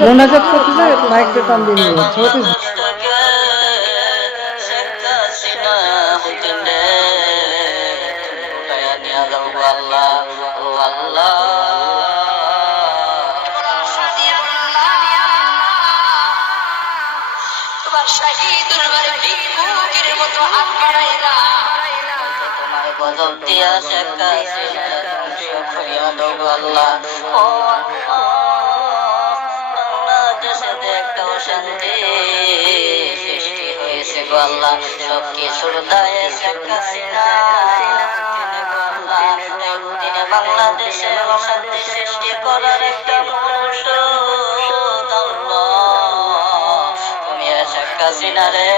মোনাজাত করতে যায় মাইকটা টান দিয়ে নিয়ে যাচ্ছে হোয়াট ইজ গজব দিয়া শেখ হাসিনা ধ্বংস করিয়া দাও আল্লাহ। ও বাংলাদেশে একটা অশান্তি সৃষ্টি হয়েছে গো আল্লাহ, সব কিছুর দায়ে শেখ হাসিনা দিনে বাংলাদেশে অশান্তি সৃষ্টি করার একটা মানুষ তুমি শেখ হাসিনা রে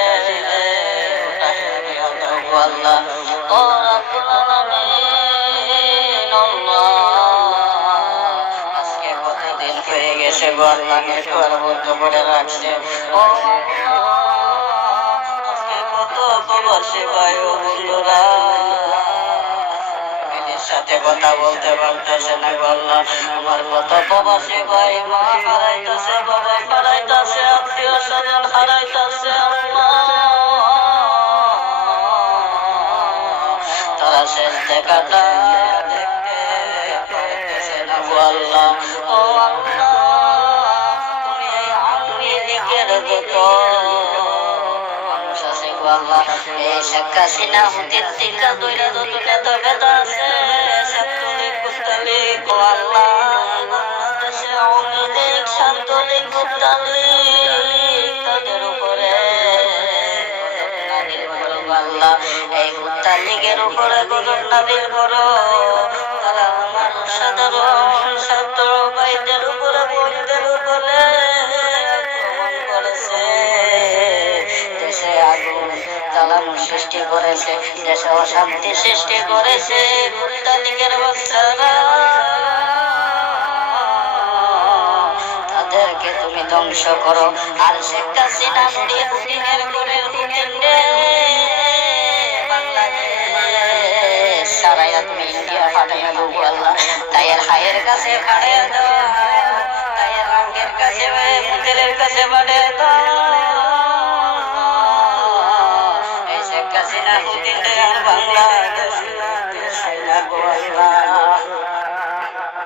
আল্লাহ। ও রাব্বুল আলামিন আজকে কতদিন হয়ে গেছে গো আল্লাহ, নেটওয়ার্ক বন্ধ করে রাখছে। ও আজকে কত প্রবাসী ভাই ও বন্ধুরা সাথে কথা বলতে পারতেছে না গো আল্লাহ। আমার কত প্রবাসী ভাই মা হারাইতেছে, বাবা হারাইতেছে, আত্মীয় স্বজন হারাইতেছে আল্লাহ। তারা শেষ দেখাটা দেখতে পারতেছে না গো আল্লাহ। ও আল্লাহ তুমি এই আওয়ামী লীগের যত মানুষ আছে গো আল্লাহ, এই শেখ হাসিনা হুতির টিকা দইরা যত নেতা বেতা আছে ছাত্রলীগ কুত্তালীগ গো আল্লাহ, বাংলাদেশে আওয়ামী লীগ ছাত্রলীগ কুত্তালীগ তাদের উপরে আল্লাহ এই কুত্তা লীগের উপরে গজব নাযিল করো। তারা আমার সাধারণ ছাত্র ভাইদের উপরে বোনদের উপরে আক্রমণ করেছে, দেশে আগুন জ্বালানো সৃষ্টি করেছে, দেশে অশান্তি সৃষ্টি করেছে কুত্তা লীগের বাচ্চারা। তাদেরকে তুমি ধ্বংস করো। আর শেখ হাসিনা হুটিনের করে হুটিনে সারাইয়া তুমি ইন্ডিয়া পাঠাইয়া দেবো আল্লাহ, তাই এর হায়ের কাছে খাড়াইয়া দাও